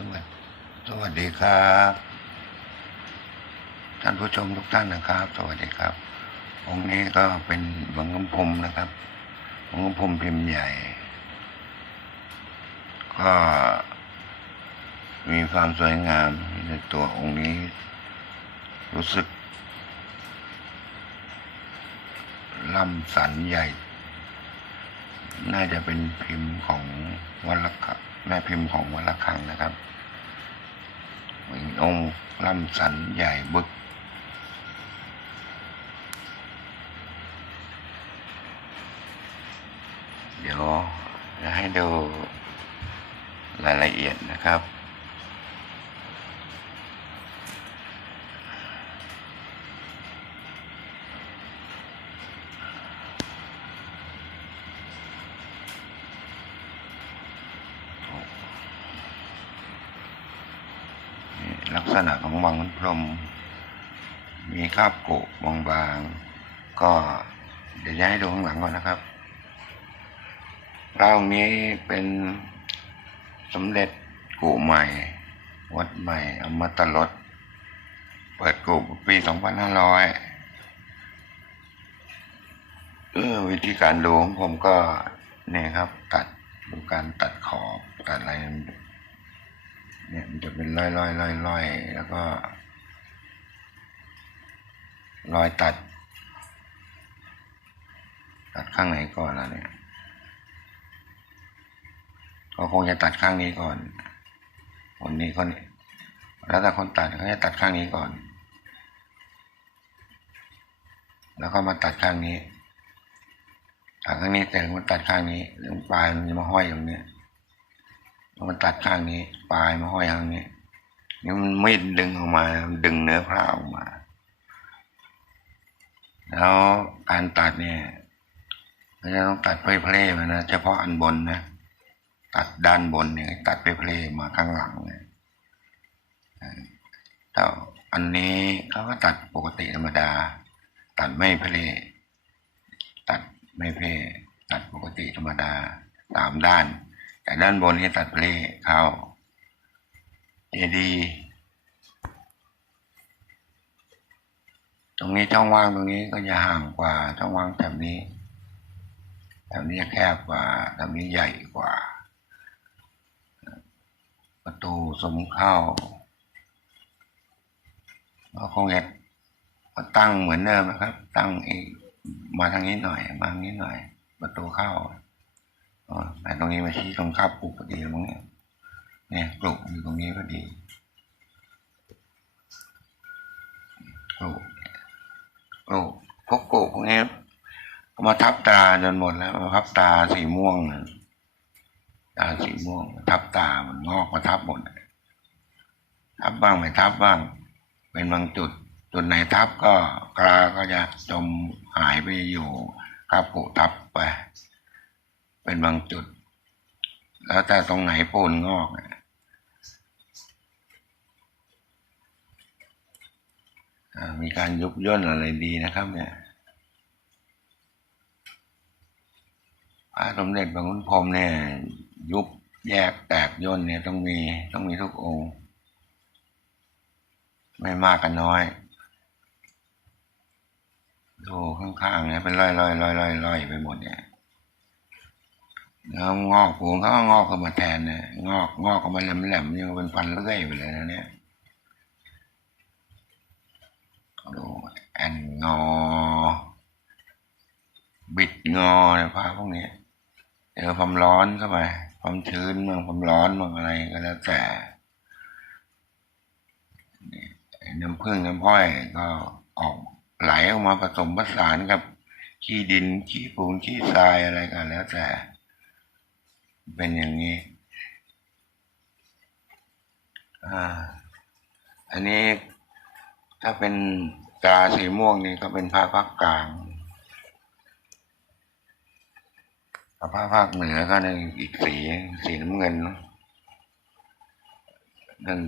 สวัสดีสวัสดีครับ ท่านผู้ชมทุกท่านนะครับ สวัสดีครับ องค์นี้ก็เป็นหลวงกำพรมนะครับหลวงกำพรมพิมพ์ใหญ่ ก็มีความสวยงามในตัวองค์นี้ รู้สึกล่ำสันใหญ่ น่าจะเป็นพิมพ์ของวัลคัง แม่พิมพ์ของวัละคังนะครับเป็นองค์ล่ำสันใหญ่บึก เดี๋ยวจะให้ดูรายละเอียดนะครับ ลักษณะของวังพรม มีคราบโกุบางๆ ก็เดี๋ยวจะให้ดูข้างหลังก่อนนะครับเรานี้เป็นสมเด็จกูใหม่ วัดใหม่อมตะรดเปิดกูปีสองพันห้าร้อยเออวิธีการดูของผมก็เนี่ยครับ ตัดดูการตัดขอบตัดอะไร เนี่ยมันจะเป็นรอยรอยรอยรอยแล้วก็รอยตัด ตัดข้างไหนก่อนล่ะเนี่ยก็คงจะตัดข้างนี้ก่อนคนนี้คนนี้แล้วแต่คนตัดเขาจะตัดข้างนี้ก่อน แล้วก็มาตัดข้างนี้ตัดข้างนี้เสร็จมันตัดข้างนี้เรื่องปลายมันจะมาห้อยอย่างเนี้ย มันตัดข้างนี้ปลายมาห้อยข้างนี้นี่มันไม่ดึงออกมาดึงเนื้อผ้าออกมา แล้วการตัดเนี่ยเราจะต้องตัดเพลๆมานะเฉพาะอันบนนะตัดด้านบนเนี่ย ตัดเพลๆมาข้างหลังเนี่ยแต่อันนี้เขาก็ตัดปกติธรรมดา ตัดไม่เพลย์ตัดไม่เพลตัดปกติธรรมดาสามด้าน แต่ด้านบนนี่ตัดเพลเข้าเจดีย์ตรงนี้ช่องว่างตรงนี้ก็จะห่างกว่าช่องว่างแถบนี้แถบนี้จะแคบกว่าแถบนี้ใหญ่กว่า ประตูสมเข้าก็คงจะตั้งเหมือนเดิมนะครับ ตั้งอีกมาทางนี้หน่อย มาทางนี้หน่อย ประตูเข้า อแต่ตรงนี้มาชี้ตรงข้าวปลูกพอดีแล้วมั้งเนี่ยเนี่ยปลูกอยู่ตรงนี้พอดีปลูกปลูกพวกปลูกพวกนี้ก็มาทับตาจนหมดแล้วมาทับตาสีม่วงตาสีม่วง ทับตามันงอกมาทับหมดทับบ้างไม่ทับบ้าง เป็นบางจุดจุดไหนทับก็กราก็จะจมหายไปอยู่ข้าวปลูกทับไป เป็นบางจุด แล้วแต่ตรงไหนปูนงอกอะอ่ามีการยุบย่นอะไรดีนะครับ เนี่ยพระสมเด็จพระคุณพรมเนี่ย ยุบแยกแตกย่นเนี่ยต้องมีต้องมีทุกองค์ ไม่มากกันน้อยดูข้างๆเนี่ยเป็นร้อยๆร้อยๆๆๆไปหมดเนี่ย แล้วงอกปูนเขางอกเข้ามาแทนนี่ยงอกงอกเข้ามาแหลมๆนี่มันเป็นฟันเลื่อยไปเลยนะเนี่ยดูแอนงอ บิดงอเนี่ยผ้าพวกนี้เจอความร้อนเข้าไปความชื้นบางความร้อนบางอะไรก็แล้วแต่นี่น้ำผึ้งน้ำพ้อยก็ออกไหลออกมาผสมผสานกับขี้ดินขี้ปูนขี้ทรายอะไรกันแล้วแต่ เป็นอย่างนี้อ่าอันนี้ถ้าเป็นตาสีม่วงนี่ก็เป็นผ้าภาคกลางผ้าภาคเหนือก็ในอีกสีสีน้ำเงินนั่น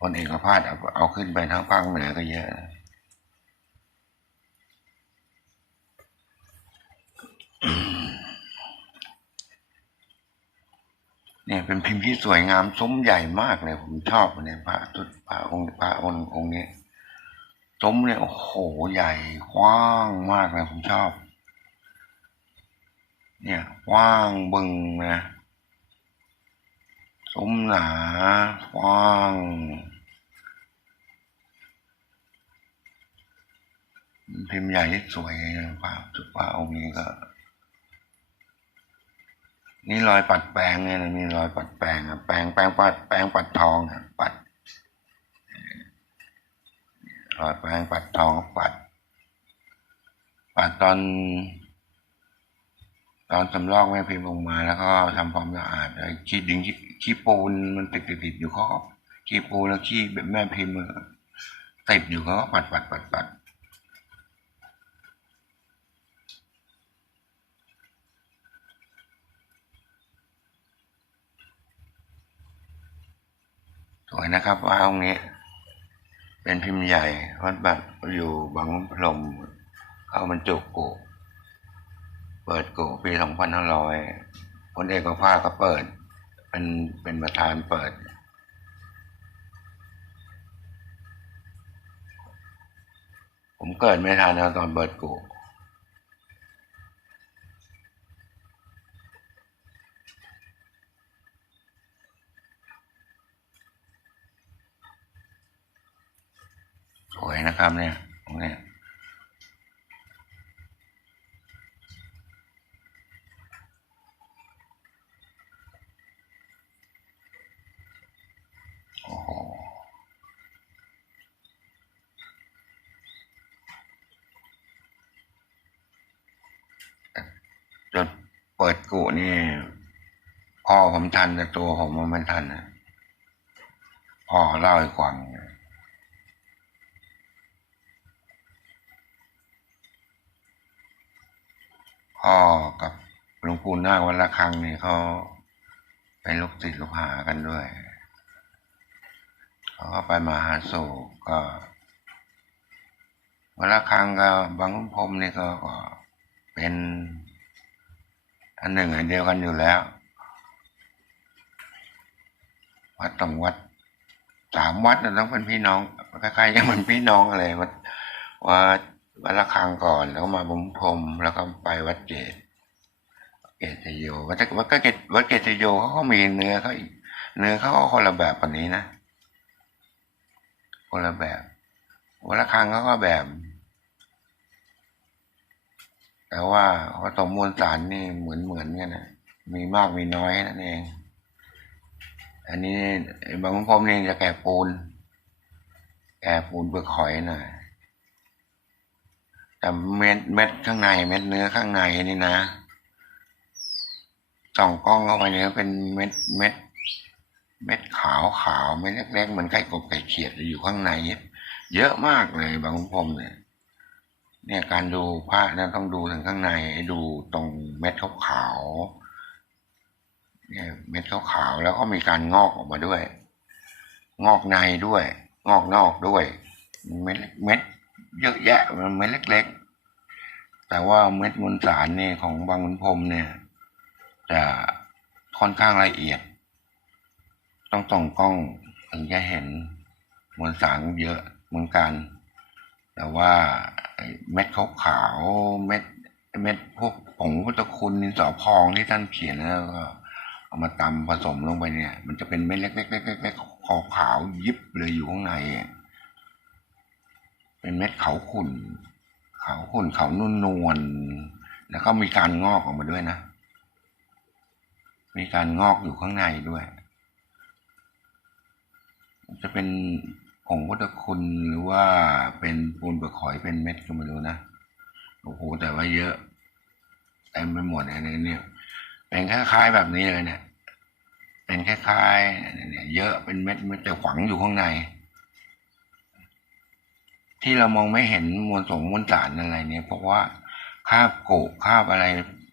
คนเอกภาพเอาเอาขึ้นไปทั้งภาคเหนือก็เยอะ เนี่ยเป็นพิมพ์ที่สวยงามซุ้มใหญ่มากเลย ผมชอบเนี่ยพระตุดพระองค์พระองค์องค์นี้ซุ้มเนี่ยโอ้โหใหญ่กว้างมากเลยผมชอบ เนี่ยกว้างบึงนะซุ้มหนากว้างพิมพ์ใหญ่ที่สวยนะพระตุดพระองค์นี้ก็ นี่รอยปัดแปรงเนี่ยนะมีรอยปัดแปรงอะแปรงแปรงปัดแปรงปัดทองอะปัดรอยแปรงปัดทองปัด ปัดตอน ตอนสำลอกแม่พิมพ์ลงมาแล้วก็ทำความสะอาดไอ้ขี้ดินขี้ปูนมันติดติดติดอยู่เขาขี้ปูนแล้วขี้แบบแม่พิมพ์ติดอยู่เขาก็ปัดปัดปัดปัด สวยนะครับว่าตรงนี้ เป็นพิมพ์ใหญ่วัดบัตรอยู่บางพรมเข้าบรรจุกุเปิดกุปีสองพันห้าร้อยพลเอกภาก็เปิด เป็นเป็นประธานเปิดผมเกิดไม่ทันนะตอนเปิดกุ นะครับ เนี่ยตรงเนี้ยโอ้โหจนเปิดกุนี่พ่อผมทันแต่ตัวผมมันไม่ทันนะพ่อเล่าให้ฟัง พ่อกับหลวงปู่นาควัดละครังเนี่ยเขาเป็นลูกศิษย์ลูกหากันด้วยเขาก็ไปมาหาสู่ก็วัดละครังกับบางพรมนี่ก็ก็เป็นอันหนึ่งอันเดียวกันอยู่แล้ว วัดต้องวัดสามวัดนะต้องเป็นพี่น้องคล้ายๆยังเหมือนพี่น้องอะไรวัดวัด วัดละคังก่อนแล้วมาบุญพรมแล้วก็ไปวัดเกตเกตโยวัดวัดเกตวัดเกตโยเขาก็มีเนื้อเขาอีกเนื้อเขาก็คนละแบบกันนี้นะคนละแบบวัดละคังเขาก็แบบ แต่ว่าผสมมวลสารนี่เหมือนเหมือนกันนะมีมากมีน้อยนั่นเอง อันนี้บางพรมนี่จะแก่ปูน แก่ปูนเปลือกหอยหน่อย แต่เม็ดเม็ดข้างในเม็ดเนื้อข้างในนี่นะส่องกล้องเข้าไปเนี่ยเป็นเม็ดเม็ด เม็ดขาวขาวเม็ดเล็กๆเหมือนไก่กบไก่เขียดอยู่ข้างในเยอะมากเลยบางพรมเนี่ยเนี่ยการดูพระนะต้องดูถึงข้างในให้ดูตรงเม็ดขาวๆเนี่ยเม็ดขาวๆแล้วก็มีการงอกออกมาด้วย งอกในด้วย งอกนอกด้วย เม็ดเม็ด เยอะแยะมันเม็ดเล็ก ๆ แต่ว่าเม็ดมวลสารเนี่ยของบางขุนพรมเนี่ยจะค่อนข้างละเอียด ต้องส่องกล้องถึงจะเห็นมวลสารเยอะเหมือนกัน แต่ว่าไอ้เม็ดขาวๆเม็ดเม็ดพวกผงพุทธคุณนินสอพองที่ท่านเขียนแล้วก็เอามาตำผสมลงไปเนี่ย มันจะเป็นเม็ดเล็กๆๆๆขาวๆยิบเลยอยู่ข้างในอะ เป็นเม็ดเขาขุ่นขาขุ่นขานุ่นนวลแล้วก็มีการงอกออกมาด้วยนะ มีการงอกอยู่ข้างในด้วย จะเป็นผงพุทธคุณหรือว่าเป็นปูนเปลือกหอยเป็นเม็ดก็ไม่รู้นะโอ้โหแต่ว่าเยอะเต็มไปหมดอันนี้เนี่ยเป็นคล้ายๆแบบนี้เลยเนี่ย เป็นคล้ายๆเนี่ยเยอะเป็นเม็ดเม็ดแต่ฝังอยู่ข้างใน ที่เรามองไม่เห็นมวลสงมวลสารอะไรเนี่ย เพราะว่าคาบโกกคาบอะไร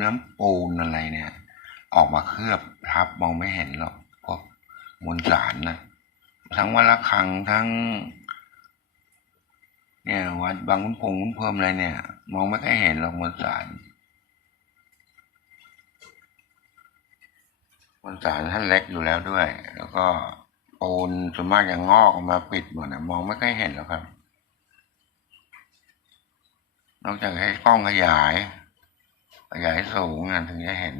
น้ำปูนอะไรเนี่ย ออกมาเคลือบทับมองไม่เห็นหรอกพวกมวลสารนะทั้งวัดละคังทั้ง เนี่ยวัดบางขุนพงขุนเพิ่มอะไรเนี่ย มองไม่ค่อยเห็นหรอกมวลสารบนศาลท่านเล็กอยู่แล้วด้วย แล้วก็ปูนส่วนมากยังงอกออกมาปิดหมดนะมองไม่ค่อยเห็นแล้วครับ นอกจากให้กล้องขยาย ขยายสูงนะถึงจะเห็น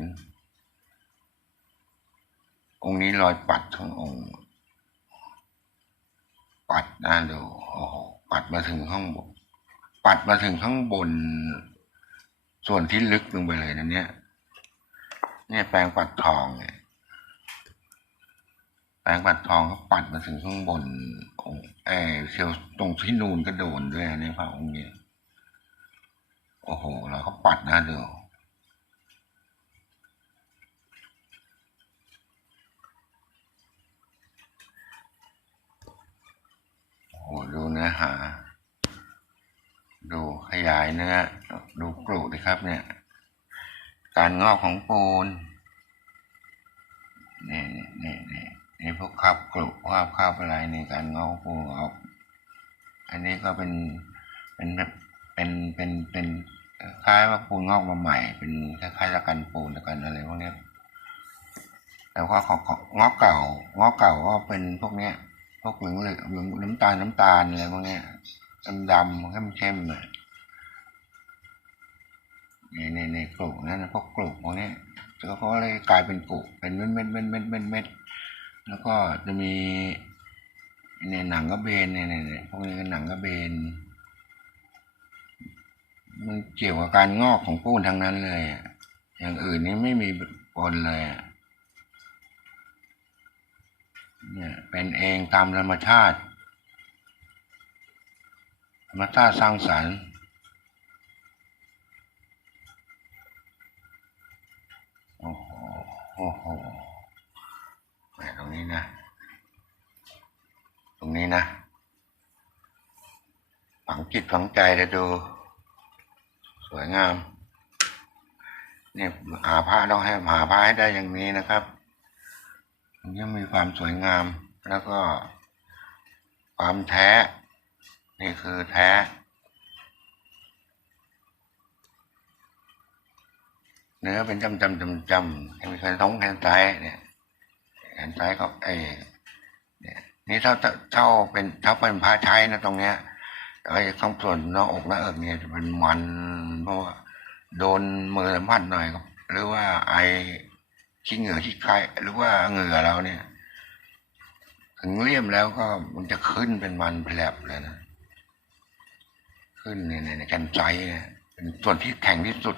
องค์นี้รอยปัดทั้งองค์ ปัดน่าดูโอ้โหปัดมาถึงข้างบน ปัดมาถึงข้างบน ส่วนที่ลึกลงไปเลยนะเนี่ยเนี่ยแปรงปัดทองเนี่ยแปรงปัดทองเขาปัดมาถึงข้างบนองเออเชียวตรงที่นูนก็โดนด้วยอันนี้พระองค์เนี้ โอ้โห แล้วเขาปัดน่าดูโอ้โห ดูเนื้อหา ดูขยายเนื้อ ดูกรุดิครับเนี่ย การงอกของปูน นี่นี่นี่นี่นี่พวกคราบกรุคราบคาบอะไรในการงอกปูนออก อันนี้ก็เป็นเป็นแบบ เป็นเป็นเป็นคล้ายว่าปูนงอกมาใหม่ เป็นคล้ายๆละกันปูนละกันอะไรพวกนี้แต่ว่าของของงอกเก่างอกเก่าก็เป็นพวกเนี้ย พวกเหลืองเหลืองเหลืองน้ำตาลน้ำตาลอะไรพวกเนี้ยดำดำเข้มเข้มๆอะในในในกลุ่มนั้นพวกกลุ่มพวกนี้แล้วก็เลยกลายเป็นกลุ่มเป็นเม็ดเม็ดเม็ดเม็ดเม็ดเม็ดแล้วก็จะมีในหนังกระเบนเนี่ยเนี่ยเนี่ยพวกนี้ก็หนังกระเบน มันเกี่ยวกับการงอกของปูนทั้งนั้นเลยอย่างอื่นนี่ไม่มีปนเลยเนี่ยเป็นเองตามธรรมชาติธรรมชาติสร้างสรรค์โอ้โหโอ้โหแหมตรงนี้นะ ตรงนี้นะฝังจิตฝังใจเลยดู วยงาม เนี่ยหาผ้าต้องให้หาผ้าให้ได้อย่างนี้นะครับยังมีความสวยงามแล้วก็ความแท้ นี่คือแท้เนื้อเป็นจำจำจำจำมีแขนท้องแขนซ้ายเนี่ยแขนซ้ายก็ไอเนี่ยนี่ถ้าถ้าเท่าเป็นถ้าเป็นผ้าใช้นะตรงเนี้ยไอ้ข้างส่วนหน้าอกหน้าเอิกเนี่ยจะเป็นมัน เพราะว่าโดนมือสัมผัสหน่อยก็หรือว่าไอขี้เหงื่อขี้ไข้หรือว่าเหงื่อเราเนี่ย ถึงเลี่ยมแล้วก็มันจะขึ้นเป็นมันแผลบเลยนะ ขึ้นในในในกันใจเนี่ยเป็นส่วนที่แข็งที่สุด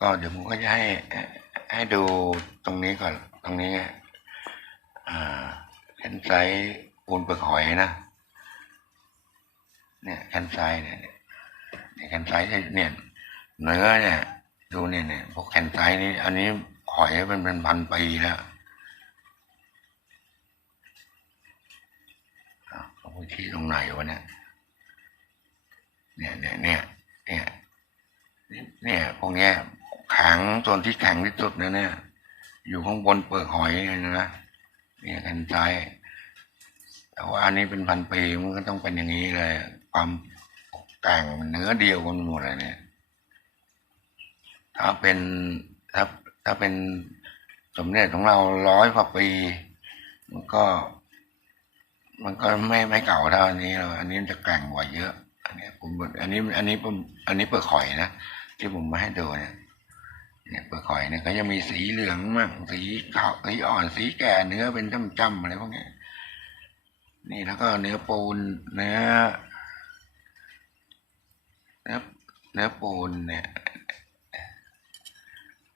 ก็เดี๋ยวผมก็จะให้ให้ดูตรงนี้ก่อน ตรงนี้อ่าแคนไซปูนเปลือกหอยนะ เนี่ยแคนไซต์เนี่ยเนี่ย แคนไซต์เนี่ยเนื้อเนี่ยดูเนี่ยเนี่ยพวกแคนไซต์นี่อันนี้หอยเป็นเป็นพันปีแล้วอะเอาไปที่ตรงไหนวะเนี่ยเนี่ยเนี่ยเนี่ยเนี่ยเนี่ยพวกเนี้ยแข็งส่วนที่แข็งที่สุดนะเนี่ย อยู่ข้างบนเปลือกหอยเนี่ยนะเนี่ยกันใจายแต่ว่าอันนี้เป็นพันปีมันก็ต้องเป็นอย่างนี้เลย ความ แต่งเนื้อเดียวกันหมดเลยเนี่ย ถ้าเป็นถ้าถ้าเป็นสมเด็จของเราร้อยกว่าปี มันก็ มันก็ไม่ไม่เก่าเท่าอันนี้หรอกอันนี้มันจะแกร่งกว่าเยอะ อันนี้ผมอันนี้อันนี้ผมอันนี้เปลือกหอยนะที่ผมมาให้ดูเนี่ยเนี่ยเปลือกหอยเนี่ยเขาจะมีสีเหลืองมั่งสีขาวสีอ่อนสีแก่เนื้อเป็นจ้ำๆอะไรพวกนี้นี่แล้วก็เนื้อปูนเนื้อ เนื้อเนื้อปูนเนี่ย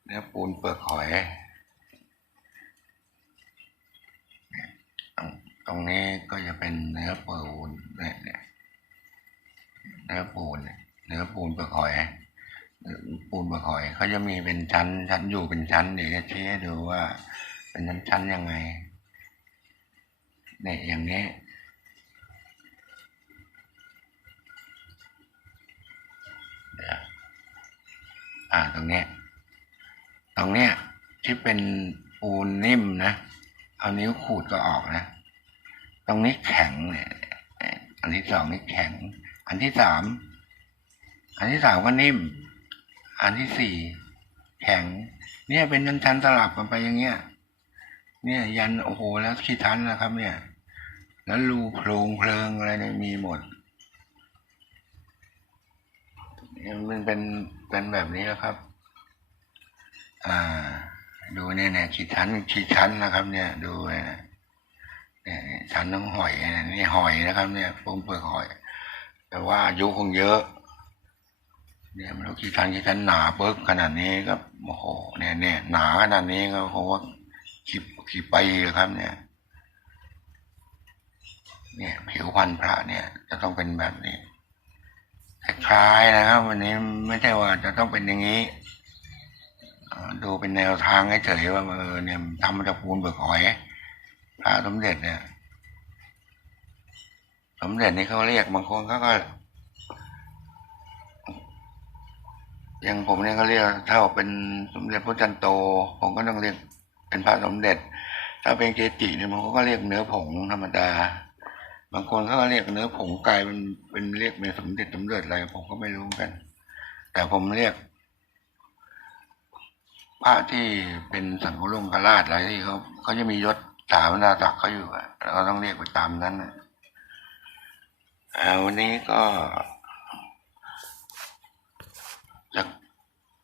เนื้อปูนเปลือกหอย ตรงนี้ก็จะเป็นเนื้อปูนเนี่ยเนื้อปูนเนื้อปูนเปลือกหอยปูนเปลือกหอยเขาจะมีเป็นชั้นชั้นอยู่เป็นชั้นเดี๋ยวจะชี้ให้ดูว่า เป็นชั้นชั้นยังไงเนี่ยอย่างนี้ เดี๋ยว อ่าตรงเนี้ยตรงเนี้ยที่เป็นปูนนิ่มนะ เอานิ้วขูดก็ออกนะ ตรงนี้แข็งเนี่ย อันที่สองนี่แข็ง อันที่สาม อันที่สามก็นิ่ม อันที่สี่แข็ง เนี่ยเป็นยันชันสลับกันไปอย่างเงี้ย เนี่ยยันโอ้โหแล้วขี้ทันนะครับ เนี่ย แล้วรูโพรงเพลิงอะไรเนี่ยมีหมดเนี่ย มันเป็นเป็นแบบนี้นะครับ อ่า ดูเนี่ยเนี่ยขี้ทันขี้ทันนะครับ เนี่ย ดูเนี่ยเนี่ยทันน้องหอยเนี่ยหอยนะครับ เนี่ยโปรงเปลือกหอย แต่ว่าอายุคงเยอะ เนี่ยมันขี้ทันขี้ทันหนาเบิกขนาดนี้ก็โอ้โหเนี่ยเนี่ยหนาขนาดนี้ก็คงว่าขีดขีดไปเลยครับ เนี่ย เนี่ย ผิวพันธุ์พระเนี่ย จะต้องเป็นแบบนี้ คล้ายนะครับ วันนี้ไม่ใช่ว่าจะต้องเป็นอย่างนี้ดูเป็นแนวทางเฉยๆว่าเออเนี่ยทำมาจากปูนเบิกหอยพระสมเด็จเนี่ย สมเด็จนี่เขาเรียกบางคนเขาก็อย่างผมเนี่ยเขาเรียกถ้าเป็นสมเด็จพระจันโต ผมก็ต้องเรียกเป็นพระสมเด็จ ถ้าเป็นเกจิเนี่ยมันก็เรียกเนื้อผงธรรมดา บางคนเขาเรียกเนื้อผงกลายเป็นเป็นเรียกเป็นสมเด็จสมเด็จอะไรผมก็ไม่รู้กัน แต่ผมเรียกพระที่เป็นสังฆรงคราชอะไรที่เขาเขาจะมียศถาบรรดาศักเขาอยู่อะเราก็ต้องเรียกไปตามนั้นนะวันนี้ก็จะ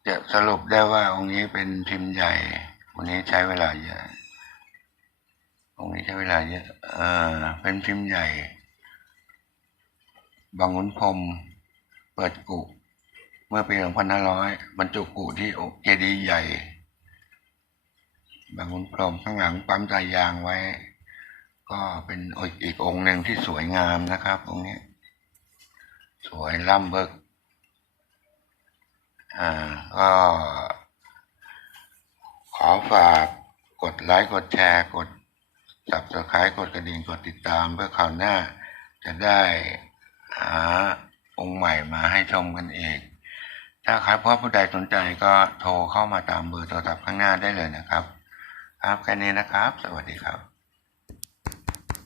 จะสรุปได้ว่าองค์นี้เป็นพิมพ์ใหญ่ วันนี้ใช้เวลาเยอะ องค์นี้ใช้เวลาเยอะ เออเป็นพิมพ์ใหญ่ บางขุนพรมเปิดกุ เมื่อปี2500 บรรจุกุที่อเจดีย์ใหญ่ บางขุนพรมข้างหลังปั๊มใจยางไว้ ก็เป็นอีกองค์หนึ่งที่สวยงามนะครับองค์นี้ สวยล่ำเบิกอ่าก็ขอฝากกดไลค์ กดแชร์ กด จับตัวขายกดกระดิ่งกดติดตามเพื่อคราวหน้า จะได้หาองค์ใหม่มาให้ชมกันเองถ้าใครเพราผู้ใดสนใจก็โทรเข้ามาตามเบอร์โทรศัพท์ข้างหน้าได้เลยนะครับ ครับแค่นี้นะครับ สวัสดีครับ